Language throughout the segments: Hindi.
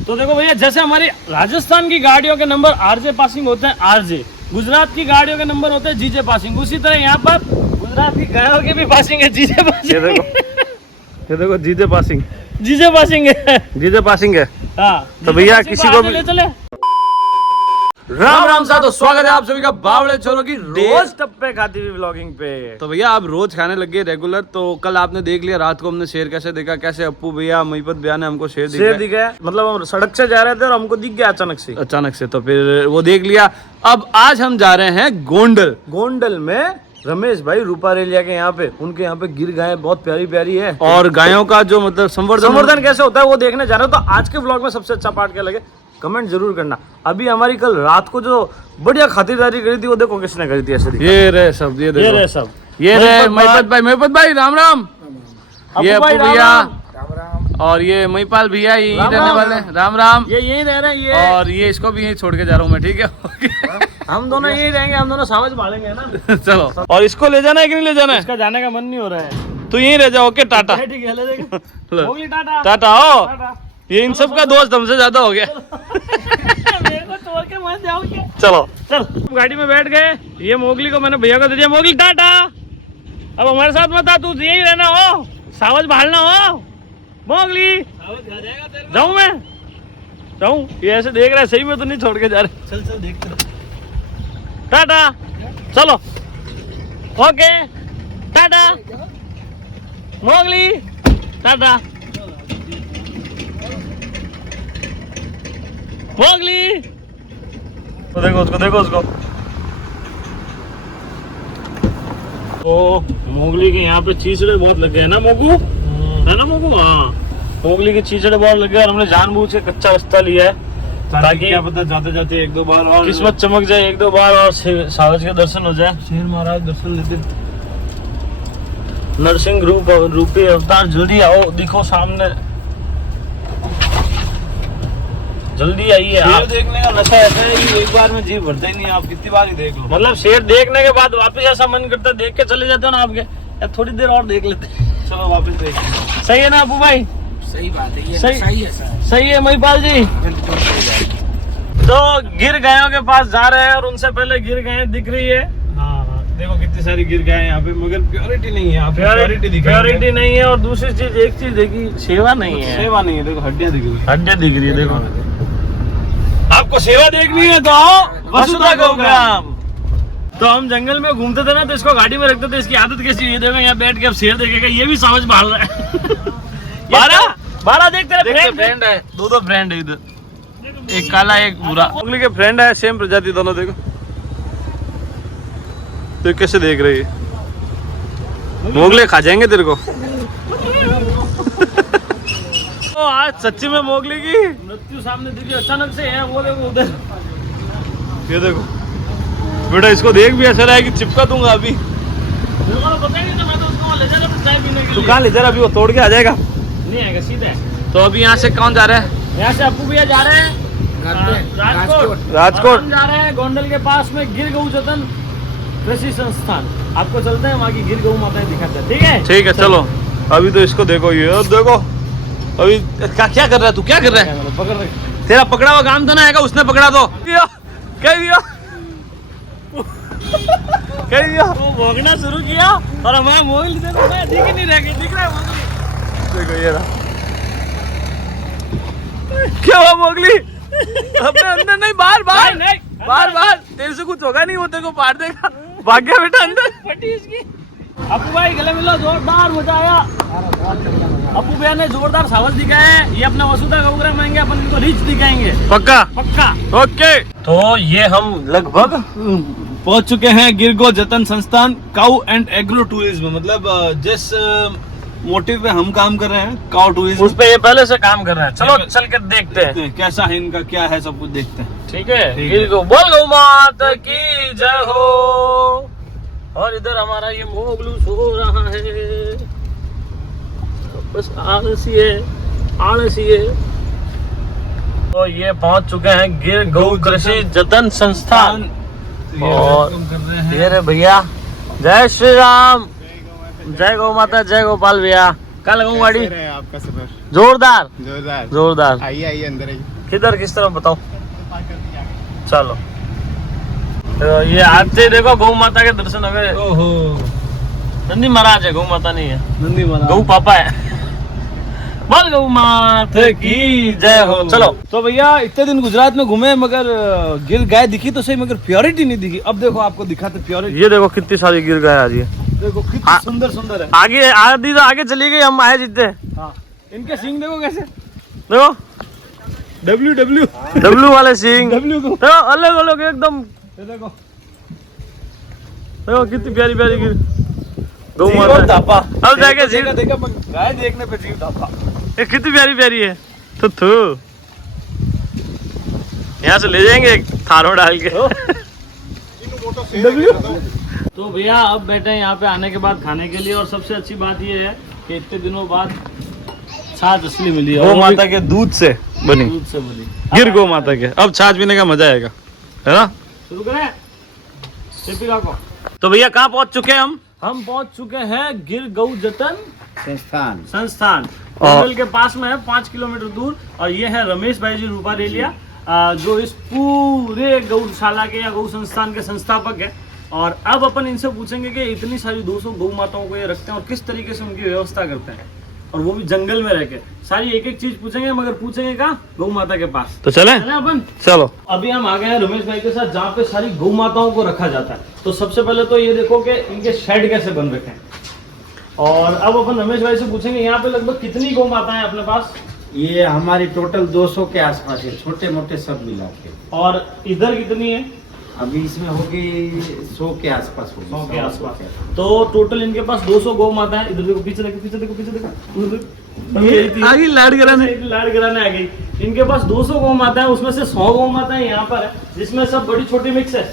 तो देखो भैया, जैसे हमारी राजस्थान की गाड़ियों के नंबर आरजे पासिंग होते हैं आरजे, गुजरात की गाड़ियों के नंबर होते हैं जीजे पासिंग, उसी तरह यहाँ पर गुजरात की गाड़ियों के भी पासिंग है जीजे पासिंग। ये देखो जीजे पासिंग, जीजे पासिंग है, जीजे पासिंग है। हाँ। तो भैया किसी को भी ले चले। राम राम साथ, तो स्वागत है आप सभी का बावड़े छोरों की रोज टप्पे खाती हुई व्लॉगिंग पे। तो भैया आप रोज खाने लग गए रेगुलर। तो कल आपने देख लिया, रात को हमने शेर कैसे देखा, कैसे अप्पू भैया महिपत भैया ने हमको शेर दिखा है। मतलब हम सड़क से जा रहे थे और हमको दिख गया अचानक से। तो फिर वो देख लिया। अब आज हम जा रहे हैं गोंडल में रमेश भाई रूपा रेलिया के यहाँ पे, उनके यहाँ पे गिर गाय बहुत प्यारी प्यारी है, और गायों का जो मतलब संवर्धन कैसे होता है वो देखने जा रहे हो। तो आज के व्लॉग में सबसे अच्छा पार्ट क्या लगे कमेंट जरूर करना। अभी हमारी कल रात को जो बढ़िया खातिरदारी करी थी वो देखो किसने करी थी। ऐसे ये रहे सब, ये रहे महिपत भाई राम राम, ये अप्पू भैया और ये महिपाल भैया यही रहने वाले राम राम, ये यही रह रहे हैं ये, और ये इसको भी यही छोड़ के जा रहा हूँ मैं, ठीक है। हम दोनों यही रहेंगे, हम दोनों सावज भालेंगे ना। चलो, और इसको ले जाना है कि नहीं ले जाना है? इसका जाने का मन नहीं हो रहा है तो यहीं रह जाओ। ओके टाटा। ठीक है, ले जाएंगे। होगी टाटा। टाटा हो। ये इन सब का दोस्त हमसे ज्यादा हो गया। मेरे को छोड़ के मत जाओ क्या? चलो चल, गाड़ी में बैठ गए। ये मोगली को मैंने भैया को दे दिया। मोगली टाटा, अब हमारे साथ मत आ, तू यही रहना हो, सावज भालना हो। मोगली जाऊं मैं, जाऊं? ये ऐसे देख रहा है, सही में तो नहीं छोड़ के जा रहे। चल देखते टाटा, चलो okay Tata. Mowgli Tata, Mowgli. तो देखो उसको। तो मोगली के यहाँ पे चीचड़े बहुत लग गए ना मोगू, है ना मोगू? हाँ, मोगली के चीचड़े बहुत लग गए और हमने जानबूझ के कच्चा रास्ता लिया है ताकि क्या पता जाते जाते एक दो बार और किस्मत चमक जाए, एक दो बार और सावज के दर्शन हो जाए। शेर महाराज दर्शन लेते। नरसिंह रूपी अवतार जल्दी आओ, दिखो सामने, जल्दी आइए। आप देखने का नशा ऐसा है कि एक बार में जी भरता ही नहीं, आप कितनी बार ही देख लो। मतलब शेर देखने के बाद वापस ऐसा मन करता है देख के चले जाते हो ना आपके, या थोड़ी देर और देख लेते हैं। चलो वापस देखते। सही है ना अप्पू भाई? सही बात है, ये सही है महिपाल जी। तो गिर गायों के पास जा रहे हैं और उनसे पहले गिर गायें दिख रही है। हाँ देखो कितनी सारी गिर गए यहाँ पे, मगर प्योरिटी नहीं है यहाँ पे। प्योरिटी नहीं है। और दूसरी चीज, एक चीज देखी, सेवा नहीं है। सेवा नहीं है, देखो हड्डियाँ दिख रही है। हड्डियाँ दिख रही है, देखो। आपको सेवा देखनी है तो आओ वसुधा गौग्राम। तो हम जंगल में घूमते थे ना, तो इसको गाड़ी में रखते थे। इसकी आदत कैसी है देखो, यहाँ बैठ के अब शेर देखेगा, ये भी समझ भाल रहा है। बारह देखते रहे, फ्रेंड है, दो फ्रेंड है इधर, एक काला एक भूरा। मोगली के फ्रेंड है, सेम प्रजाति दोनों। देखो तो कैसे देख रही है। मोगले खा जाएंगे तेरे को। तो आज सच्ची में मोगली की मृत्यु सामने दिखी अचानक से है। वो देखो उधर, ये देखो बेटा, इसको देख भी ऐसा रहा है कि चिपका दूंगा अभी। पता नहीं तो मैं तो उसको ले जा रहा चाय पीने के लिए। तू कहाँ ले जा रहा? अभी वो तोड़ के आ जाएगा। नहीं आएगा, सीधा। तो अभी यहाँ से कौन जा रहा है? यहाँ से अप्पू भैया जा रहे हैं राजकोट। हम जा रहे हैं गोंडल के पास में गिर गऊ जतन कृषि संस्थान। आपको चलते हैं वहाँ की गिर गऊ माताएं दिखाते हैं, ठीक है? ठीक है चलो। अभी तो इसको देखो, ये अब देखो अभी क्या कर रहा है तू? क्या कर रहा है? पकड़ रहे। तेरा पकड़ा हुआ काम तो ना आएगा, उसने पकड़ा तो कह दिया। वो भोगना शुरू किया और हमारा मोबाइल देखो दिख ही नहीं रह गया। दिख रहा है मोगली? देखो ये रहा। क्या हुआ मोगली? अपने अंदर नहीं, बाहर। तेरे से कुछ होगा नहीं, वो तेरे को पार देगा। भाग गया बेटा अंदर। फटी इसकी। अप्पू भाई गले मिलो, जोरदार मजा आया। अप्पू भैया ने जोरदार सावज दिखाया है। ये अपना वसुधा गौग्राम आएंगे, अपन इनको रिच दिखाएंगे पक्का। ओके। तो ये हम लगभग पहुंच चुके हैं गिरगो जतन संस्थान काउ एंड एग्रो टूरिज्म। मतलब जिस मोटिव पे हम काम कर रहे हैं, काउ टूरिज्म, उस पे ये पहले से काम कर रहे हैं। चलो चल के देखते हैं कैसा है इनका, क्या है, सब कुछ देखते हैं। ठीक है। गिरगो बोल गौ माता की जय हो। और इधर हमारा ये मोगलू सो रहा है, बस आलसी है। तो ये पहुंच चुके हैं गिर गौ कृषि जतन संस्थान। और ये रे भैया, जय श्री राम, जय गौ माता, जय गोपाल भैया। कल लगाऊं गाड़ी? आपका सफर जोरदार जोरदार। जोरदार। आइए आइए अंदर आइए। किधर किस तरफ बताओ। चलो तो ये आज से देखो गौ माता के दर्शन हो गए। ओहो नंदी महाराज है, गौ माता नहीं है। नंदी गौ महाराज पापा है। बोल गौ माता की जय हो। चलो तो भैया इतने दिन गुजरात में घूमे मगर गिर गाय दिखी तो सही मगर प्योरिटी नहीं दिखी। अब देखो आपको दिखाते प्योरिटी। ये देखो कितनी सारी गिर गाय आज ये। देखो कितनी सुंदर सुंदर है। आगे आधी तो आगे चली गई, हम आए जीते। हाँ इनके सींग देखो कैसे देखो डब्ल्यू डब्ल्यू डब्लू वाले सिंह डब्ल्यू को देखो, अलग अलग एकदम। ये देखो देखो कितनी प्यारी प्यारी गिर गौ जीव और माता। धापा। अब जाके देखा देखा गाय देखने पे जीव धापा। ये कितनी प्यारी प्यारी है। थू यहाँ से ले जाएंगे एक थारों डाल के। डब्ल्यू तो भैया अब बैठे हैं यहाँ पे आने के बाद खाने के लिए, और सबसे अच्छी बात ये है कि इतने दिनों बाद छाछ असली मिली है। गौ माता के दूध से बनी दूध से बनी। गिर गौ माता के। अब छाछ पीने का मजा आएगा है ना। शुरू करें दीपिका को। तो भैया कहाँ पहुँच चुके हैं हम पहुँच चुके हैं गिर गौ जतन संस्थान जंगल के पास में है, 5 किलोमीटर दूर। और ये है रमेश भाई जी रूपारेलिया, जो इस पूरे गौशाला के या गौ संस्थान के संस्थापक है। और अब अपन इनसे पूछेंगे कि इतनी सारी 200 गौ माताओं को ये रखते हैं और किस तरीके से उनकी व्यवस्था करते हैं, और वो भी जंगल में रह के। सारी एक एक चीज पूछेंगे, मगर पूछेंगे कहाँ? गौ माता के पास। तो चले अपन चलो। अभी हम आ गए हैं रमेश भाई के साथ, जहाँ पे सारी गौ माताओं को रखा जाता है। तो सबसे पहले तो ये देखो कि इनके शेड कैसे बन रखे हैं। और अब अपन रमेश भाई से पूछेंगे यहाँ पे लगभग कितनी गौ माता है अपने पास। ये हमारी टोटल 200 के आसपास है, छोटे मोटे सब मिला के। और इधर कितनी है? अभी इसमें होगी 100 के आसपास होगी। 100 के आसपास। तो टोटल इनके पास 200 गौ माता है। इधर देखो, पीछे देखो, पीछे देखो, पीछे देखो। ये आगे लाड कराने लाड कराने आ गई। इनके पास 200 गौ माता है, उसमें से 100 गौ माता है यहाँ पर है, जिसमें सब बड़ी छोटी मिक्स है।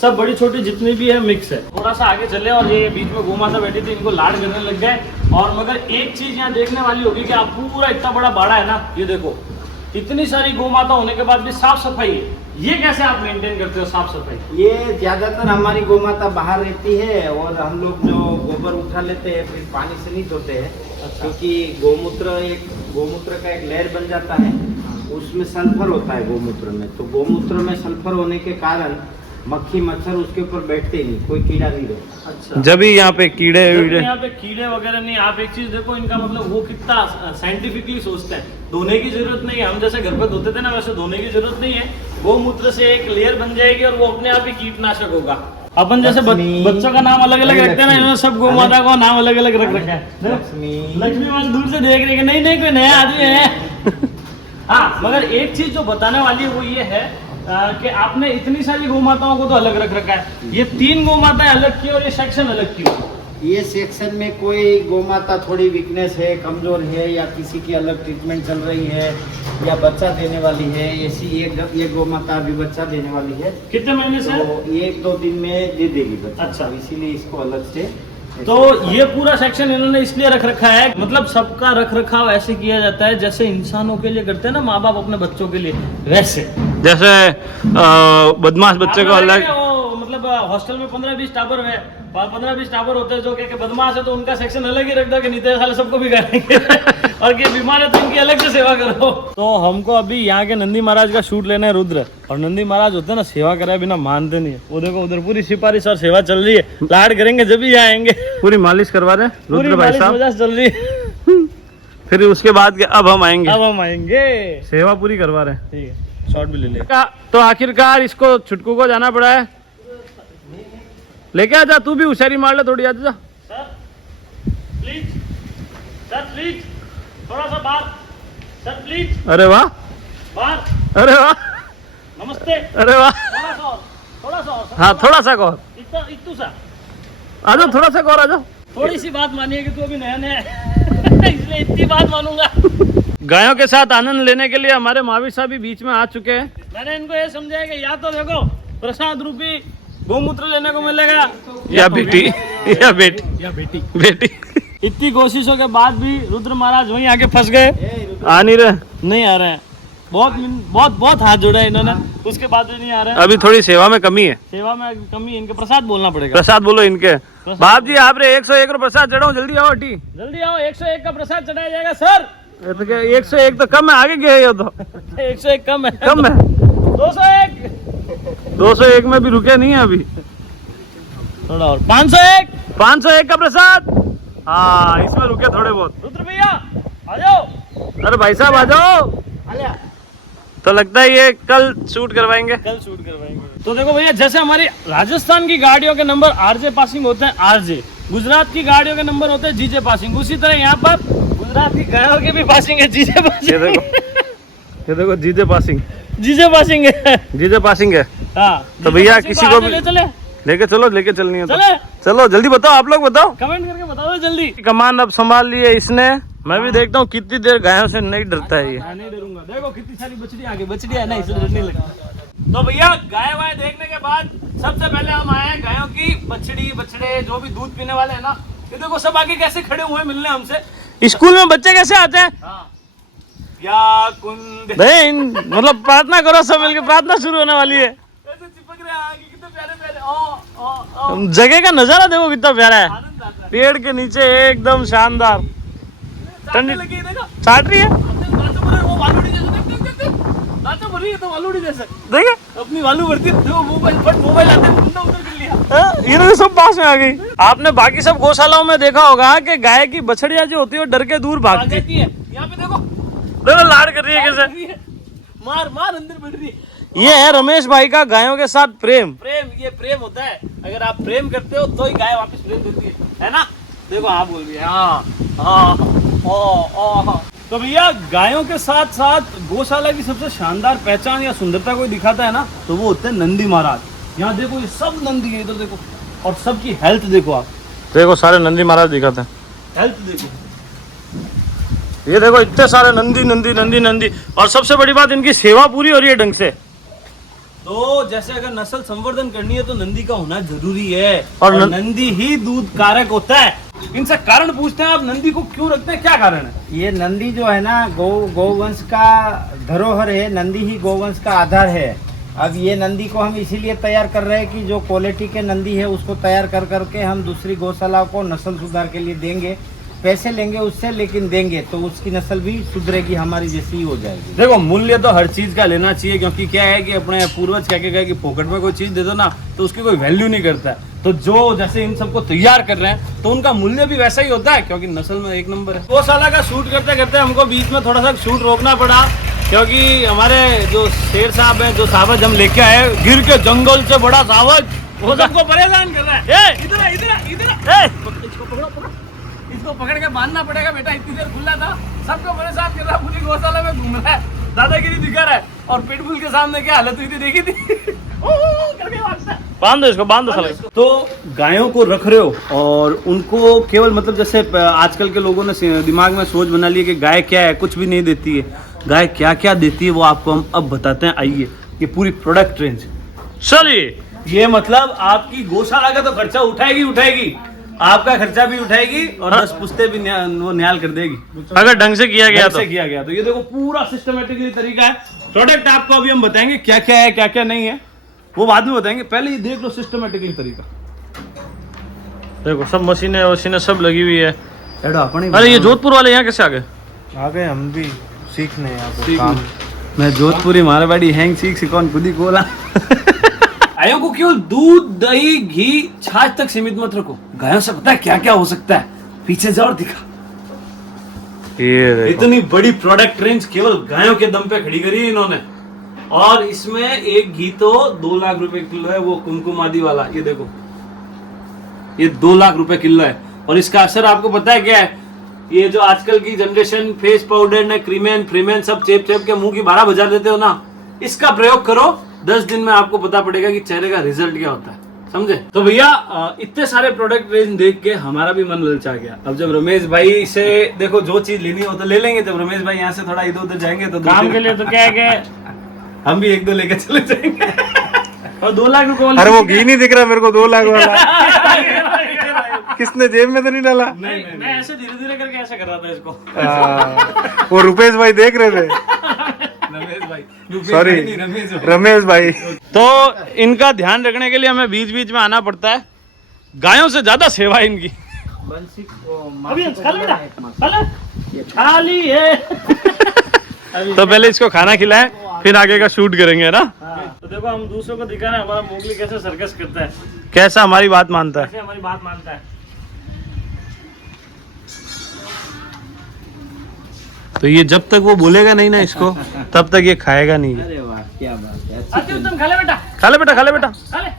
सब बड़ी छोटी जितनी भी है मिक्स है। थोड़ा सा आगे चले और ये बीच में गौ माता बैठी थी, इनको लाड करने लग गए। और मगर एक चीज यहाँ देखने वाली होगी कि आप पूरा इतना बड़ा बाड़ा है ना, ये देखो इतनी सारी गौ माता होने के बाद भी साफ सफाई है। ये कैसे आप मेंटेन करते हो साफ सफाई? ये ज्यादातर हमारी गौ माता बाहर रहती है और हम लोग जो गोबर उठा लेते हैं फिर पानी से नहीं धोते हैं। अच्छा। क्योंकि गोमूत्र का एक लेयर बन जाता है, उसमें सल्फर होता है गोमूत्र में। तो गोमूत्र में सल्फर होने के कारण मक्खी मच्छर उसके ऊपर बैठते ही नहीं, कोई कीड़ा नहीं रहता। अच्छा, जब भी यहाँ पे कीड़े वीड़े यहाँ पे कीड़े वगैरह नहीं। आप एक चीज देखो, इनका मतलब वो कितना साइंटिफिकली सोचते हैं। धोने की जरूरत नहीं है, हम जैसे घर पे धोते थे ना, वैसे धोने की जरूरत नहीं है। गोमूत्र से एक लेयर बन जाएगी और वो अपने आप ही कीटनाशक होगा। अपन जैसे बच्चों का नाम अलग अलग रखते हैं ना, इन्होंने सब गौ माता का नाम अलग अलग रख रखा है। लक्ष्मी माँ दूर से देख रही है, नहीं नहीं कोई नया आदमी है। हाँ, मगर एक चीज जो बताने वाली है वो ये है कि आपने इतनी सारी गौ माताओं को तो अलग रख रखा है। ये 3 गौ माताएं अलग की और ये सेक्शन अलग की। ये सेक्शन में कोई गौ माता थोड़ी वीकनेस है, कमजोर है, या किसी की अलग ट्रीटमेंट चल रही है, या बच्चा देने वाली है, ऐसी ये गौ माता अभी बच्चा देने वाली है। कितने महीने से? तो 1-2 दिन में दे देगी बच्चा। अच्छा। तो इसीलिए इसको अलग से। तो ये पूरा सेक्शन इन्होंने इसलिए रख रखा है, मतलब सबका रख रखाव ऐसे किया जाता है जैसे इंसानों के लिए करते हैं ना माँ बाप अपने बच्चों के लिए, वैसे। जैसे बदमाश बच्चे को अलग। मतलब हॉस्टल में 15-20 टापर है, 15-20 टापर होते हैं जो कि बदमाश है, तो उनका सेक्शन अलग ही रख दो कि नीचे साले सबको भी करेंगे। और कि बीमार है तो इनकी अलग से सेवा करो। तो हमको अभी यहाँ के नंदी महाराज का शूट लेना है, रुद्र। और नंदी महाराज होते हैं ना, सेवा कराए बिना मानते नहीं है। वो देखो उधर पूरी सिफारिश और सेवा चल रही है। लाड करेंगे जब भी आएंगे। पूरी मालिश करवा रहे हैं रुद्र भाई साहब। पूरी चल रही है। फिर उसके बाद के अब हम आएंगे, अब हम आएंगे, सेवा पूरी करवा रहे हैं। ठीक है, शॉट भी ले ले। तो आखिरकार इसको छुटकू को जाना पड़ा है। लेके आजा, तू भी होशियारी मार ले थोड़ी। आजा सर प्लीज, सर प्लीज, थोड़ा सा बाहर, सर प्लीज। अरे वाह, बाहर, अरे वाह, नमस्ते। अरे वाह। थोड़ा सा और, थोड़ा सा और। हाँ थोड़ा सा और इतू सा। आ जाओ, थोड़ा सा और आ जाओ। थोड़ी सी बात मानिए कि तू अभी नया नया है। इसलिए इतनी बात मानूंगा। गायों के साथ आनंद लेने के लिए हमारे महावीर साहब भी बीच में आ चुके हैं। मैंने इनको ये समझाया कि या तो देखो प्रसाद रूपी गोमूत्र लेने को मिलेगा, या बेटी या बेटी या बेटी। बेटी। इतनी कोशिशों के बाद भी रुद्र महाराज वहीं आके फंस गए, आ नहीं रहे, नहीं आ रहे हैं। बहुत हाथ जोड़ा है इन्होंने, उसके बाद भी नहीं आ रहे हैं। अभी थोड़ी सेवा में कमी है। सेवा में कमी, इनके प्रसाद बोलना पड़ेगा। प्रसाद बोलो इनके। बाप जी आप रे 101 प्रसाद चढ़ाओ, जल्दी आओ। टी जल्दी आओ, 101 का प्रसाद चढ़ाया जाएगा सर। ये तो क्या 101 तो कम है, आगे गया ये तो 101 कम है 201 में भी रुके नहीं है अभी, थोड़ा और 501 का प्रसाद। हाँ इसमें रुके थोड़े बहुत। रुद्र भैया आ जाओ, अरे भाई साहब आ जाओ। तो लगता है ये कल शूट करवाएंगे, तो देखो भैया जैसे हमारी राजस्थान की गाड़ियों के नंबर आरजे पासिंग होते हैं आरजे, गुजरात की गाड़ियों के नंबर होते हैं जीजे पासिंग, उसी तरह यहाँ पर गुजरात की गाड़ियों के भी पासिंग है जीजे पासिंग। ये देखो जीजे पासिंग है, जीजे पासिंग है। हाँ तो भैया किसी को भी लेके चलनी है तो चलो जल्दी बताओ, आप लोग बताओ, कमेंट करके बताओ जल्दी। कमान अब संभाल लिए इसने, मैं भी देखता हूँ कितनी देर गायों से नहीं डरता है ये। नहीं डरूंगा, देखो कितनी सारी बछड़ी आगे, बछड़ी है ना इसलिए डरने लगता। तो भैया गाय वाय देखने के बाद सबसे पहले हम आए हैं गायों की बछड़ी बछड़े जो भी दूध पीने वाले हैं ना, ये देखो सब आगे कैसे खड़े हुए मिलने हमसे। स्कूल में बच्चे कैसे आते हैं, या कुंद मतलब प्रार्थना करो, सब मिलकर प्रार्थना शुरू होने वाली है। जगह का नजारा देखो कितना प्यारा है, पेड़ के नीचे एकदम शानदार, ठंडी चाट रही है देखिए अपनी वालू भरती मोबाइल ये सब पास में आ गई। आपने बाकी सब गौशालाओं में देखा होगा कि गाय की बछड़ियां जो होती है डर के दूर भागती है, यहाँ पे देखो लाड कर रही है कैसे, मार अंदर बढ़ रही है। ये है रमेश भाई का गायों के साथ प्रेम, ये प्रेम होता है, अगर आप प्रेम करते हो तो ही गाय वापस प्रेम देती है ना। देखो हाँ बोल रही है, हाँ। तो भैया गायों के साथ साथ गौशाला की सबसे शानदार पहचान या सुंदरता कोई दिखाता है ना, तो वो होते हैं नंदी महाराज। यहाँ देखो ये सब नंदी है, इधर देखो, और सबकी हेल्थ देखो, आप देखो सारे नंदी महाराज दिखाते हैं, हेल्थ देखो, ये देखो इतने सारे नंदी, और सबसे बड़ी बात इनकी सेवा पूरी हो रही है ढंग से। तो जैसे अगर नस्ल संवर्धन करनी है तो नंदी का होना जरूरी है, और नंदी ही दूध कारक होता है। इनसे कारण पूछते हैं, आप नंदी को क्यों रखते हैं, क्या कारण है? ये नंदी जो है ना गौवंश का धरोहर है, नंदी ही गौवंश का आधार है। अब ये नंदी को हम इसीलिए तैयार कर रहे हैं कि जो क्वालिटी के नंदी है उसको तैयार कर करके हम दूसरी गौशाला को नस्ल सुधार के लिए देंगे, पैसे लेंगे उससे, लेकिन देंगे तो उसकी नस्ल भी सुधरेगी, हमारी जैसी ही हो जाएगी। देखो मूल्य तो हर चीज का लेना चाहिए, क्योंकि क्या है कि अपने पूर्वज कह के गए कि पॉकेट में कोई चीज दे दो ना तो उसकी कोई वैल्यू नहीं करता है। तो जो जैसे इन सबको तैयार कर रहे हैं तो उनका मूल्य भी वैसा ही होता है, क्योंकि नस्ल में एक नंबर है। गौशाला का शूट करते करते हमको बीच में थोड़ा सा शूट रोकना पड़ा, क्योंकि हमारे जो शेर साहब है, जो सावज हम लेके आए गिर के जंगल से, बड़ा सावज, वो सबको परेशान कर रहा है। इधर इसको पकड़ के बांधना पड़ेगा बेटा, इतनी देर खुला था, सबको परेशान कर रहा है, पूरी गौशाला में घूम रहा है, दादागिरी दिखा रहा है। और पिटबुल के सामने क्या हालत हुई थी देखी थी। बांध दो इसको, बांध दो साले। तो गायों को रख रहे हो और उनको केवल मतलब जैसे आजकल के लोगों ने दिमाग में सोच बना ली कि गाय क्या है, कुछ भी नहीं देती है। गाय क्या क्या देती है वो आपको हम अब बताते हैं, आइए। ये पूरी प्रोडक्ट रेंज, चलिए। ये मतलब आपकी गौशाला का तो खर्चा उठाएगी, आपका खर्चा भी उठाएगी और 10 पुश्ते भी वो न्याल कर देगी, अगर ढंग से किया गया तो। ये देखो पूरा सिस्टमेटिकली तरीका है। प्रोडक्ट आपको अभी हम बताएंगे क्या क्या है, क्या क्या नहीं है, वो बाद में बताएंगे, पहले ये देख लो सिस्टमेटिकली तरीका। देखो सब मशीनें सब लगी हुई है। अरे ये जोधपुर वाले यहाँ कैसे आ गए? हम भी सीखने मैं जोधपुरी मारवाड़ी हैंग सीख कौन खुद ही खोला। गायों को केवल दूध, दही, घी, छाछ तक सीमित मत रखो, गायों से पता है क्या क्या हो सकता है, पीछे जाओ दिखा। इतनी बड़ी प्रोडक्ट रेंज केवल गायों के दम पे खड़ी करी इन्होंने, और इसमें एक घी तो 2 लाख रुपए किलो है, वो कुमकुम आदि वाला, ये देखो ये 2 लाख रुपए किलो है। और इसका असर आपको पता है क्या है? ये जो आजकल की जनरेशन फेस पाउडर ने क्रीमेन फ्रीमेन सब चेप के मुंह की 12 बजा देते हो ना, इसका प्रयोग करो, 10 दिन में आपको पता पड़ेगा कि चेहरे का रिजल्ट क्या होता है, समझे? तो भैया इतने सारे प्रोडक्ट रेंज देख के हमारा भी मन ललचा गया। अब जब रमेश भाई से देखो जो चीज लेनी हो तो ले लेंगे, जब रमेश भाई यहाँ से थोड़ा इधर उधर जाएंगे तो काम के लिए तो क्या है कि हम भी 1-2 लेकर चले जाएंगे। और 2 लाख रुपए, अरे वो घी नहीं दिख रहा मेरे को 2 लाख वाला। किसने जेब में तो नहीं डाला? नहीं, मैं ऐसे धीरे धीरे करके ऐसा कर रहा था इसको। वो रुपेश भाई देख रहे थे। सॉरी रमेश भाई। तो इनका ध्यान रखने के लिए हमें बीच बीच में आना पड़ता है, गायों से ज्यादा सेवा इनकी। ये खाली है। तो पहले इसको खाना खिलाएं, फिर आगे का शूट करेंगे, है ना? तो देखो हम दूसरों को दिखा रहे हैं हमारा मोगली कैसे सर्कस करता है, कैसा हमारी बात मानता है। कैसे हमारी बात मानता है। तो ये जब तक वो बोलेगा नहीं ना इसको, तब तक ये खाएगा नहीं। अरे वाह क्या बात है, आती उत्तम खा ले बेटा, खा ले बेटा, खा ले बेटा। खा ले।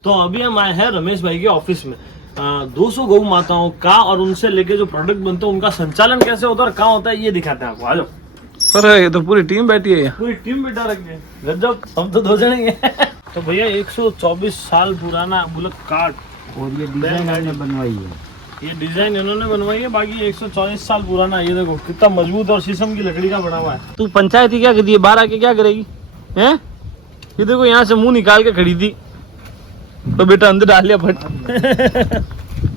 तो अभी हम आए हैं रमेश भाई के ऑफिस में। 200 गौ माताओं का और उनसे लेके जो प्रोडक्ट बनते हैं उनका संचालन कैसे होता है और कहाँ होता है ये दिखाते हैं आपको। आ जाओ। अरे ये तो पूरी टीम बैठी है यहाँ। पूरी टीम बिठा रखी है, गजब। हम तो 2 जने ही हैं। तो भैया 124 साल पुराना बुलेट कार्ट, और ये डिजाइन हमने बनवाई है। ये डिजाइन इन्होंने बनवाई है, बाकी 140 साल पुराना। ये देखो कितना मजबूत और शीशम की लकड़ी का बना हुआ है। तू पंचायती क्या करती है, बाहर आके क्या करेगी हैं? ये देखो यहाँ से मुंह निकाल के खड़ी थी, तो बेटा अंदर डाल लिया फट।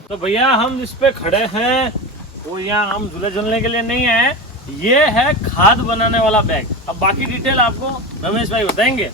तो भैया हम जिस पे खड़े हैं वो यहाँ हम झूले झूलने के लिए नहीं है, ये है खाद बनाने वाला बैग। अब बाकी डिटेल आपको रमेश भाई बताएंगे।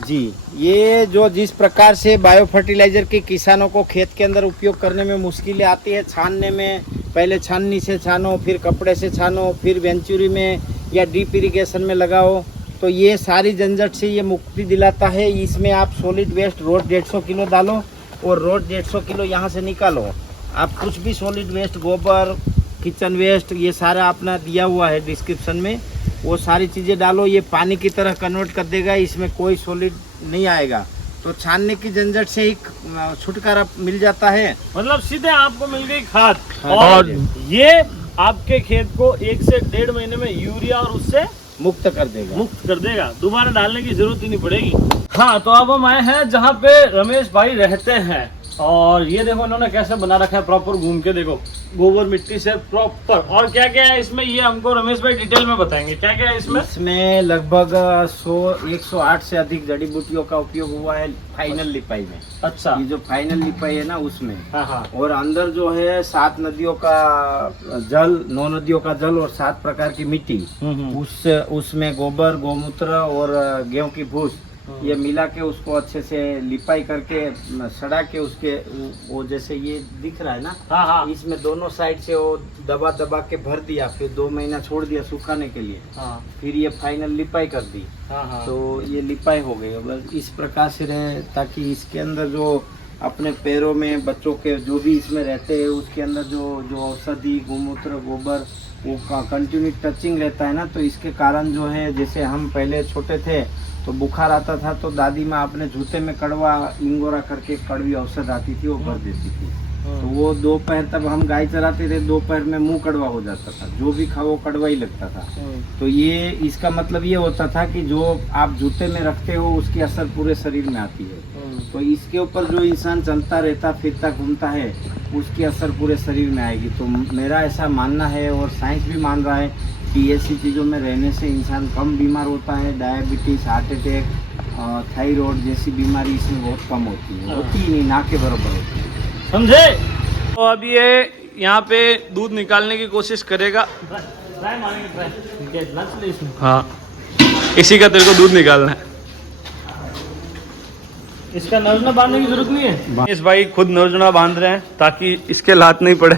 जी, ये जो जिस प्रकार से बायो फर्टिलाइजर के किसानों को खेत के अंदर उपयोग करने में मुश्किलें आती है, छानने में, पहले छाननी से छानो, फिर कपड़े से छानो, फिर वेंचुरी में या डीप इरिगेशन में लगाओ, तो ये सारी झंझट से ये मुक्ति दिलाता है। इसमें आप सॉलिड वेस्ट रोज 150 किलो डालो और रोज 150 किलो यहाँ से निकालो। आप कुछ भी सॉलिड वेस्ट, गोबर, किचन वेस्ट, ये सारा अपना दिया हुआ है डिस्क्रिप्शन में, वो सारी चीज़ें डालो। ये पानी की तरह कन्वर्ट कर देगा, इसमें कोई सॉलिड नहीं आएगा। तो छानने की झंझट से ही छुटकारा मिल जाता है। मतलब सीधे आपको मिल गई खाद, हाँ, और ये आपके खेत को 1 से 1.5 महीने में यूरिया और उससे मुक्त कर देगा। दोबारा डालने की जरूरत ही नहीं पड़ेगी। हाँ, तो अब हम आए हैं जहाँ पे रमेश भाई रहते हैं, और ये देखो इन्होंने कैसे बना रखा है प्रॉपर, घूम के देखो, गोबर मिट्टी से प्रॉपर। और क्या क्या है इसमें ये हमको रमेश भाई डिटेल में बताएंगे, क्या क्या है इसमें। इसमें लगभग 108 से अधिक जड़ी बूटियों का उपयोग हुआ है फाइनल लिपाई में। अच्छा, ये जो फाइनल लिपाई है ना उसमें, हाँ हाँ। और अंदर जो है 7 नदियों का जल, 9 नदियों का जल और 7 प्रकार की मिट्टी, उसमें गोबर, गौमूत्र और गेहूं की भूस, ये मिला के उसको अच्छे से लिपाई करके सड़ा के उसके वो जैसे ये दिख रहा है ना, हाँ हाँ। इसमें दोनों साइड से वो दबा दबा के भर दिया, फिर 2 महीना छोड़ दिया सुखाने के लिए, हाँ फिर ये फाइनल लिपाई कर दी। हाँ हाँ। तो ये लिपाई हो गई। बस इस प्रकार से रहे ताकि इसके अंदर जो अपने पैरों में बच्चों के जो भी इसमें रहते हैं उसके अंदर जो औषधि, गोमूत्र, गोबर, वो कंटिन्यू टचिंग रहता है ना, तो इसके कारण जो है, जैसे हम पहले छोटे थे तो बुखार आता था तो दादी माँ अपने जूते में कड़वा इंगोरा करके कड़वी औषध आती थी, वो भर देती थी। तो वो दोपहर तब हम गाय चराते थे, दोपहर में मुंह कड़वा हो जाता था, जो भी खाओ कड़वा ही लगता था। तो ये इसका मतलब ये होता था कि जो आप जूते में रखते हो उसकी असर पूरे शरीर में आती है। तो इसके ऊपर जो इंसान चलता रहता, फिरता, घूमता है, उसकी असर पूरे शरीर में आएगी। तो मेरा ऐसा मानना है और साइंस भी मान रहा है कि ऐसी चीज़ों में रहने से इंसान कम बीमार होता है। डायबिटीज़, हार्ट अटैक, थायराइड जैसी बीमारी इसमें बहुत कम होती है, होती ही नहीं, ना के बराबर होती है। समझे। तो अब ये यहाँ पे दूध निकालने की कोशिश करेगा। ट्राई मारेंगे, ट्राई नच ले इसमें। हाँ, इसी का तेरे को दूध निकालना है। इसका नर्जना बांधने की जरूरत नहीं है। इस भाई खुद नोजना बांध रहे हैं ताकि इसके लात नहीं पड़े।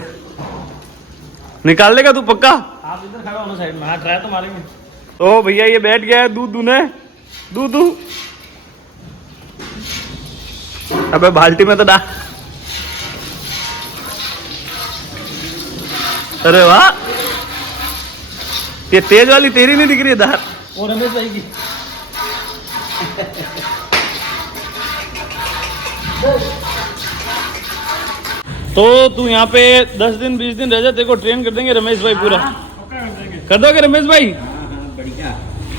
निकाल देगा तू पक्का? आप इधर खड़ा होना साइड में। हाँ, ट्राई तो मारेंगे। तो भैया ये बैठ गया है दूध दूने। दूध दू, अबे बाल्टी में तो डाल। अरे वाह, ये तेज वाली तेरी नहीं दिख रही है धार। वो रमेश भाई की। तो तू यहाँ पे 10 दिन 20 दिन रह जा, तेरे को ट्रेन कर देंगे रमेश भाई पूरा। कर दोगे रमेश भाई? बढ़िया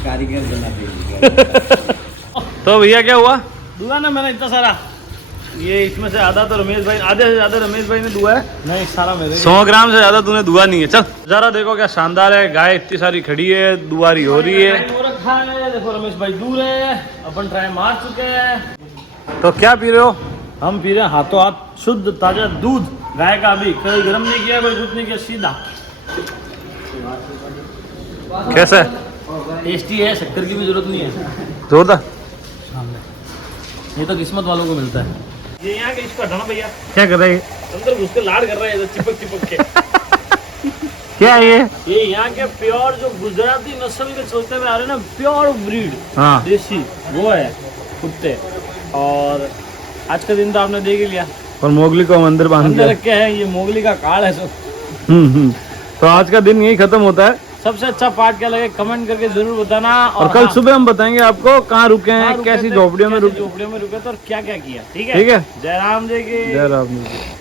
कारीगर बना देंगे। तो भैया क्या हुआ? दुआ ना मैंने इतना सारा, ये इसमें से आधा तो रमेश भाई, आधे से ज्यादा रमेश भाई ने दुआ है। नहीं सारा मेरे। 100 ग्राम से ज्यादा तूने दुआ नहीं है। चल जरा देखो क्या शानदार है, गाय इतनी सारी खड़ी है, दुआरी हो रही है। वो रखा है, देखो रमेश भाई दूर है, अपन ट्राई मार चुके हैं। तो क्या पी रहे हो? हम पी रहे हैं हाथों हाथ शुद्ध ताजा दूध गाय का, अभी कभी गर्म नहीं किया, कोई कुछ नहीं किया, सीधा। कैसा है? टेस्टी है, शक्कर की भी जरूरत नहीं है। जोरदार। ये तो किस्मत वालों को मिलता है। ये यहाँ के इसको हटाना भैया। क्या कर रहे हैं? अंदर घुस के लाड कर रहे हैं चिपक चिपक के। क्या है ये यहाँ के प्योर जो गुजराती नस्ल के चलते हुए आ रहे हैं ना, प्योर ब्रीड हाँ देसी, वो है कुत्ते। और आज का दिन तो आपने देख ही लिया, और मोगली को हम अंदर बांध अंदर दिया। रखे हैं, ये मोगली का काल है। तो आज का दिन यही खत्म होता है, सबसे अच्छा पार्ट क्या लगे कमेंट करके जरूर बताना। और कल सुबह हम बताएंगे आपको कहाँ रुके कहाँ हैं, रुके कैसी थे, झोपड़ियों में कैसी रुके। झोपड़ियों में रुके थे और क्या क्या किया। ठीक ठीक है, जय राम जी की जय राम जी की।